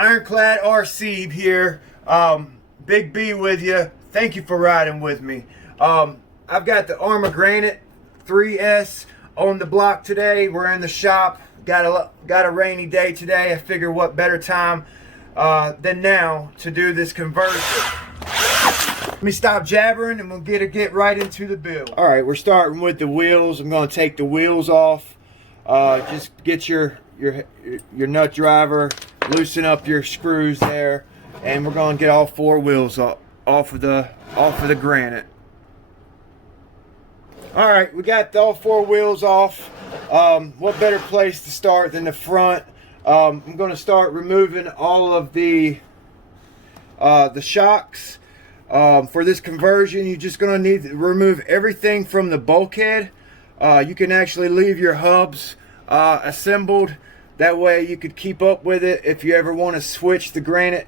Ironclad RC here. Big B with you. Thank you for riding with me. I've got the Arrma Granite 3S on the block today. We're in the shop. Got a rainy day today. I figure what better time than now to do this conversion. Let me stop jabbering and we'll get right into the build. All right, we're starting with the wheels. I'm going to take the wheels off. Just get your nut driver, loosen up your screws there, and we're going to get all four wheels off of the granite. All right, we got all four wheels off. What better place to start than the front? I'm going to start removing all of the shocks. For this conversion, you're just going to need to remove everything from the bulkhead. You can actually leave your hubs assembled. That way you could keep up with it. If you ever want to switch the granite,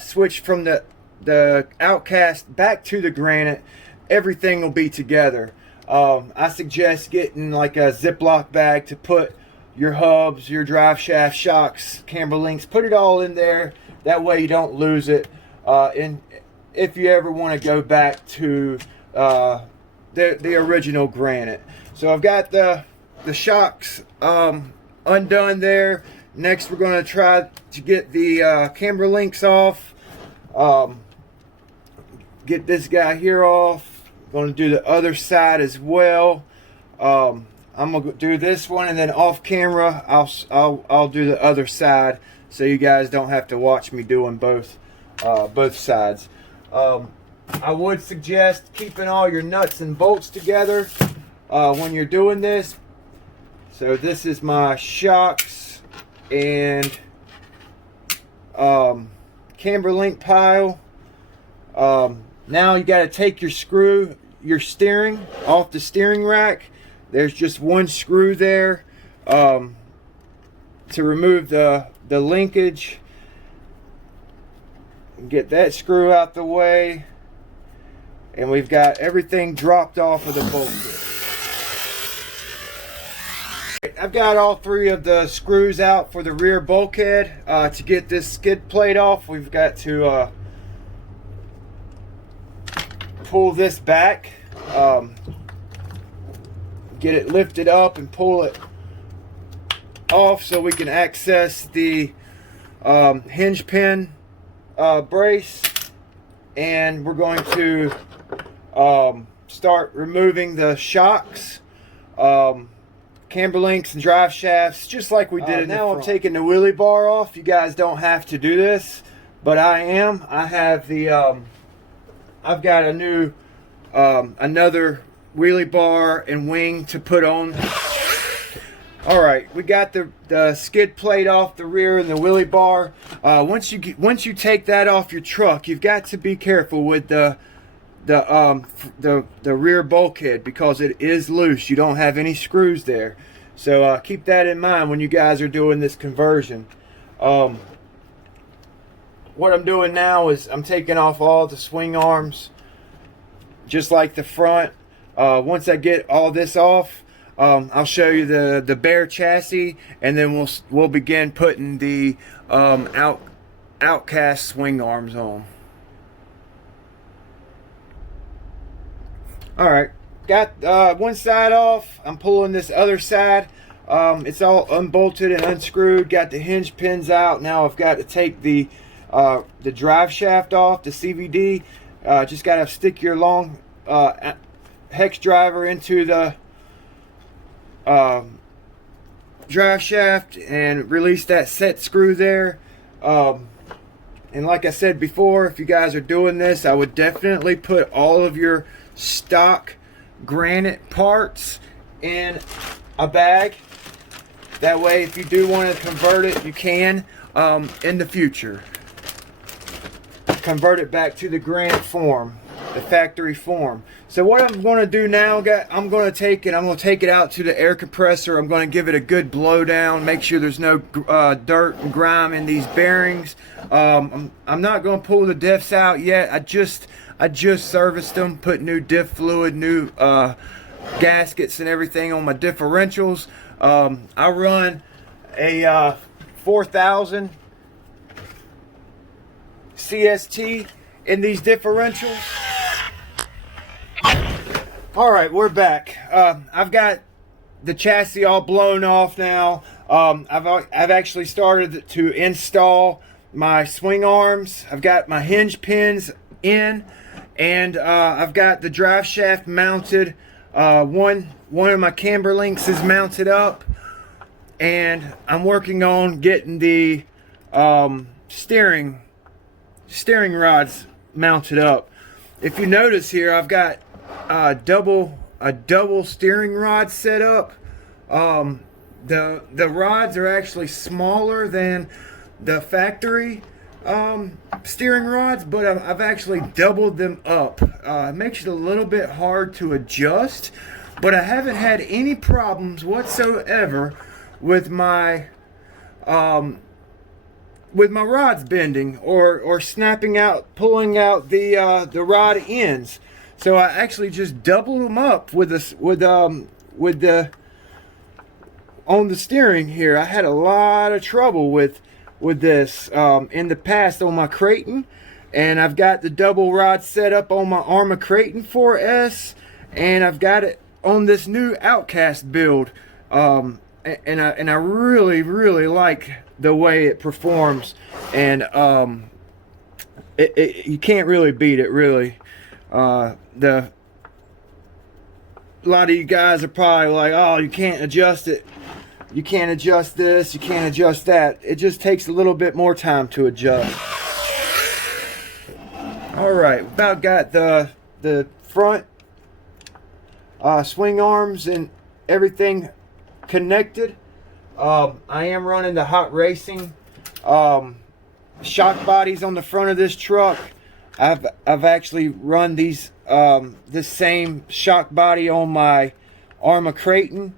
switch from the Outcast back to the granite, everything will be together. I suggest getting like a Ziploc bag to put your hubs, your drive shaft, shocks, Camber Links, put it all in there. That way you don't lose it. And if you ever want to go back to the original granite. So I've got the shocks undone there. Next we're going to try to get the Camber Links off. Get this guy here off. Going to do the other side as well. I'm gonna do this one, and then off camera I'll do the other side, so you guys don't have to watch me doing both sides. I would suggest keeping all your nuts and bolts together when you're doing this. So this is my shocks and Camber Link pile. Now you got to take your steering off the steering rack. There's just one screw there to remove the linkage. Get that screw out the way, and we've got everything dropped off of the bulkhead. I've got all three of the screws out for the rear bulkhead. To get this skid plate off, we've got to pull this back, get it lifted up and pull it off so we can access the hinge pin brace. And we're going to start removing the shocks, Camber Links and drive shafts, just like we did it. Now I'm taking the wheelie bar off. You guys don't have to do this, but I am. I have the I've got a new another wheelie bar and wing to put on. All right, we got the skid plate off the rear and the wheelie bar. Once you take that off your truck, you've got to be careful with the rear bulkhead, because it is loose. You don't have any screws there, so keep that in mind when you guys are doing this conversion. What I'm doing now is I'm taking off all the swing arms, just like the front. Once I get all this off, I'll show you the bare chassis, and then we'll begin putting the Outcast swing arms on. All right, got one side off. I'm pulling this other side. It's all unbolted and unscrewed. Got the hinge pins out. Now I've got to take the drive shaft off, the CVD. Just got to stick your long hex driver into the drive shaft and release that set screw there. And like I said before, if you guys are doing this, I would definitely put all of your stock granite parts in a bag. That way, if you do want to convert it, you can in the future. Convert it back to the granite form, the factory form. So what I'm going to do now, I'm going to take it out to the air compressor. I'm going to give it a good blow down, make sure there's no dirt and grime in these bearings. I'm not going to pull the diffs out yet. I just serviced them, put new diff fluid, new gaskets and everything on my differentials. I run a 4000 CST in these differentials. Alright, we're back. I've got the chassis all blown off now. I've actually started to install my swing arms. I've got my hinge pins in, and I've got the drive shaft mounted. One of my Camber Links is mounted up, and I'm working on getting the steering rods mounted up. If you notice here, I've got a double steering rod set up. The rods are actually smaller than the factory steering rods, but I've actually doubled them up. It makes it a little bit hard to adjust, but I haven't had any problems whatsoever with my rods bending or snapping out, pulling out the rod ends. So I actually just doubled them up with the on the steering here. I had a lot of trouble with this in the past on my Creighton, and I've got the double rod set up on my Arrma Creighton 4S, and I've got it on this new Outcast build, and I really like the way it performs, and you can't really beat it, really. A lot of you guys are probably like, oh, you can't adjust it, you can't adjust this, you can't adjust that. It just takes a little bit more time to adjust. Alright, about got the front swing arms and everything connected. I am running the Hot Racing shock bodies on the front of this truck. I've actually run these this same shock body on my Arrma Creighton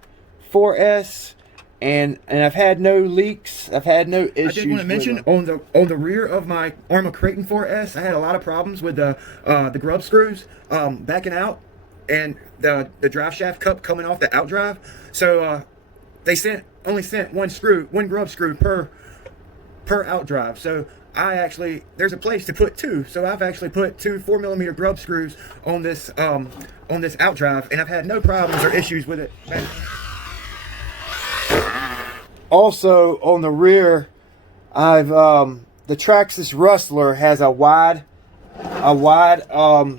4S, and I've had no leaks. I've had no issues. I did want to mention on the rear of my Arrma Creighton 4S, I had a lot of problems with the grub screws backing out, and the drive shaft cup coming off the outdrive. So they only sent one grub screw per outdrive. So there's a place to put two, so I've actually put two 4mm grub screws on this outdrive, and I've had no problems or issues with it. Also on the rear, I've the Traxxas Rustler has a wide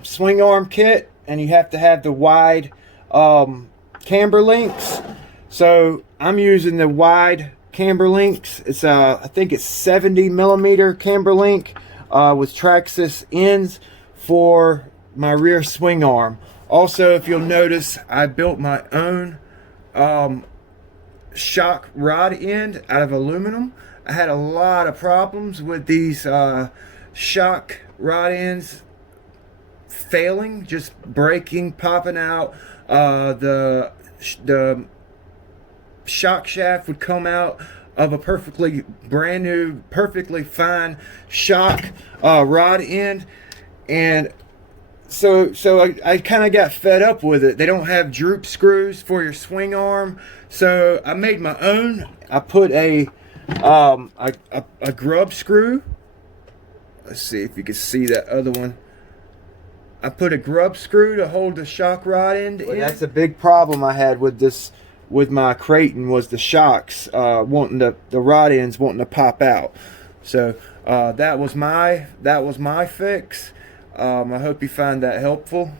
swing arm kit, and you have to have the wide Camber Links. So I'm using the wide Camber Links. It's I think it's 70mm Camber Link with Traxxas ends for my rear swing arm. Also, if you'll notice, I built my own shock rod end out of aluminum. I had a lot of problems with these shock rod ends failing, just breaking, popping out. The shock shaft would come out of a perfectly brand new, perfectly fine shock rod end, and so I kind of got fed up with it. They don't have droop screws for your swing arm, so I made my own. I put a grub screw. Let's see if you can see that other one. I put a grub screw to hold the shock rod end in. That's a big problem I had with this, with my Creighton, was the shocks wanting the rod ends wanting to pop out. So that was my fix. I hope you find that helpful.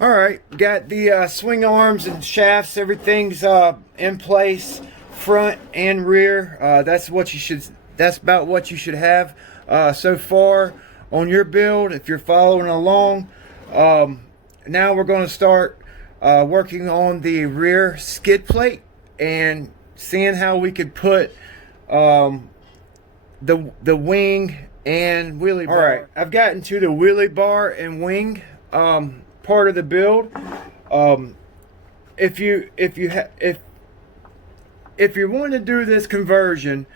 Alright, got the swing arms and shafts, everything's in place, front and rear. That's about what you should have so far on your build if you're following along. Now we're going to start working on the rear skid plate and seeing how we could put the wing and wheelie bar. All right, I've gotten to the wheelie bar and wing part of the build. If you want to do this conversion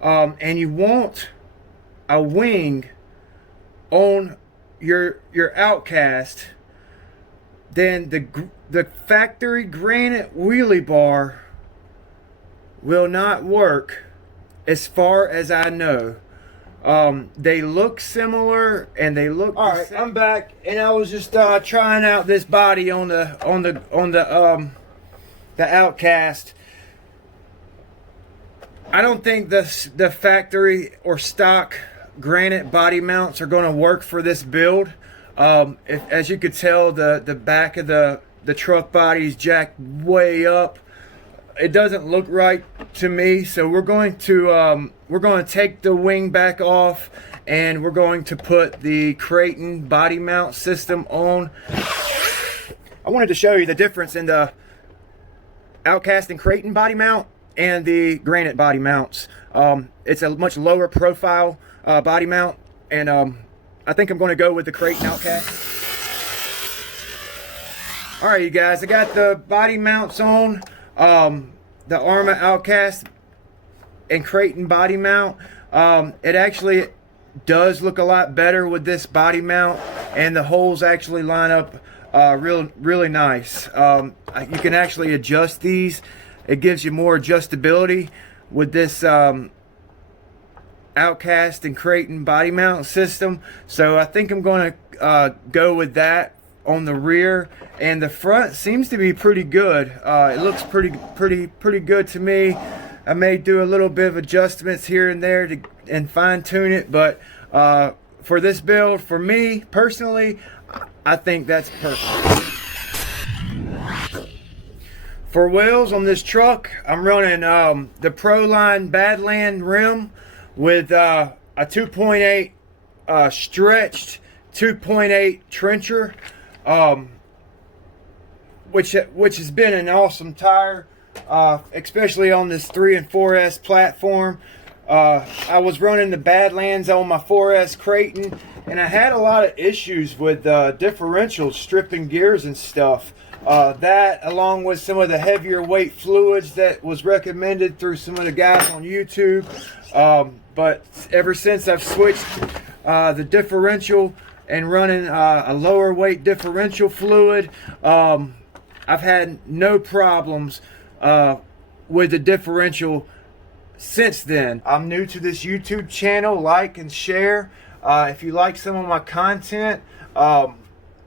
and you want a wing on your Outcast, then the factory granite wheelie bar will not work as far as I know. They look similar and they look. All right, I'm back, and I was just trying out this body on the Outcast. I don't think the factory or stock granite body mounts are going to work for this build. As you could tell, the back of the truck body is jacked way up. It doesn't look right to me, so we're going to take the wing back off, and we're going to put the Creighton body mount system on. I wanted to show you the difference in the Outcast and Creighton body mount and the Granite body mounts. It's a much lower profile body mount, and I think I'm going to go with the Creighton Outcast. All right, you guys, I got the body mounts on. The Arrma Outcast and Creighton body mount. It actually does look a lot better with this body mount, and the holes actually line up really nice. You can actually adjust these. It gives you more adjustability with this Outcast and Creighton body mount system. So I think I'm going to go with that on the rear, and the front seems to be pretty good. It looks pretty good to me. I may do a little bit of adjustments here and there and fine tune it, but for this build, for me personally, I think that's perfect. For wheels on this truck, I'm running the Proline Badland rim with a 2.8 stretched 2.8 trencher, which has been an awesome tire, especially on this 3 and 4S platform. I was running the Badlands on my 4S Creighton, and I had a lot of issues with differentials stripping gears and stuff. That, along with some of the heavier weight fluids that was recommended through some of the guys on YouTube. But ever since I've switched the differential and running a lower weight differential fluid, I've had no problems with the differential since then. I'm new to this YouTube channel. Like and share if you like some of my content.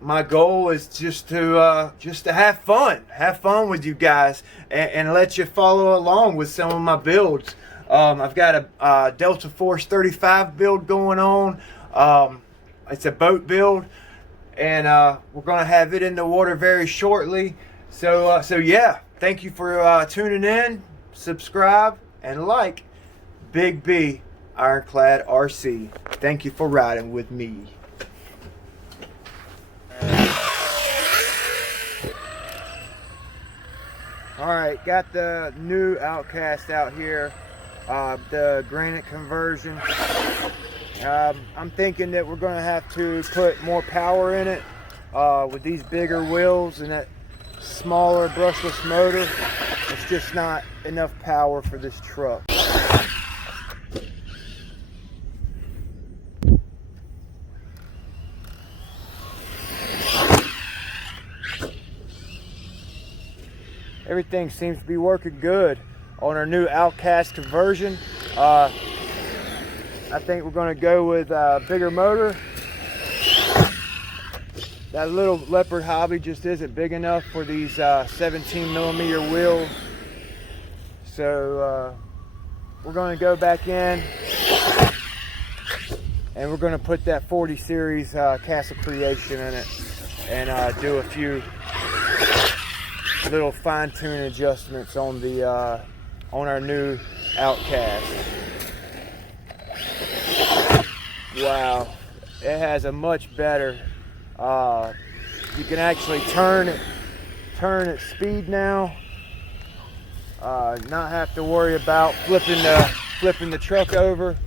My goal is just to have fun with you guys, and let you follow along with some of my builds. I've got a Delta Force 35 build going on. It's a boat build, and we're going to have it in the water very shortly. So yeah, thank you for tuning in. Subscribe and like. Big B Ironclad RC. Thank you for riding with me. Alright, got the new Outcast out here, the granite conversion. I'm thinking that we're going to have to put more power in it with these bigger wheels and that smaller brushless motor. It's just not enough power for this truck. Everything seems to be working good on our new Outcast conversion. I think we're going to go with a bigger motor. That little Leopard Hobby just isn't big enough for these 17mm wheels. So we're going to go back in, and we're going to put that 40 series Castle Creation in it, and do a few little fine-tune adjustments on the on our new Outcast. Wow, it has a much better. You can actually turn at speed now. Not have to worry about flipping the truck over.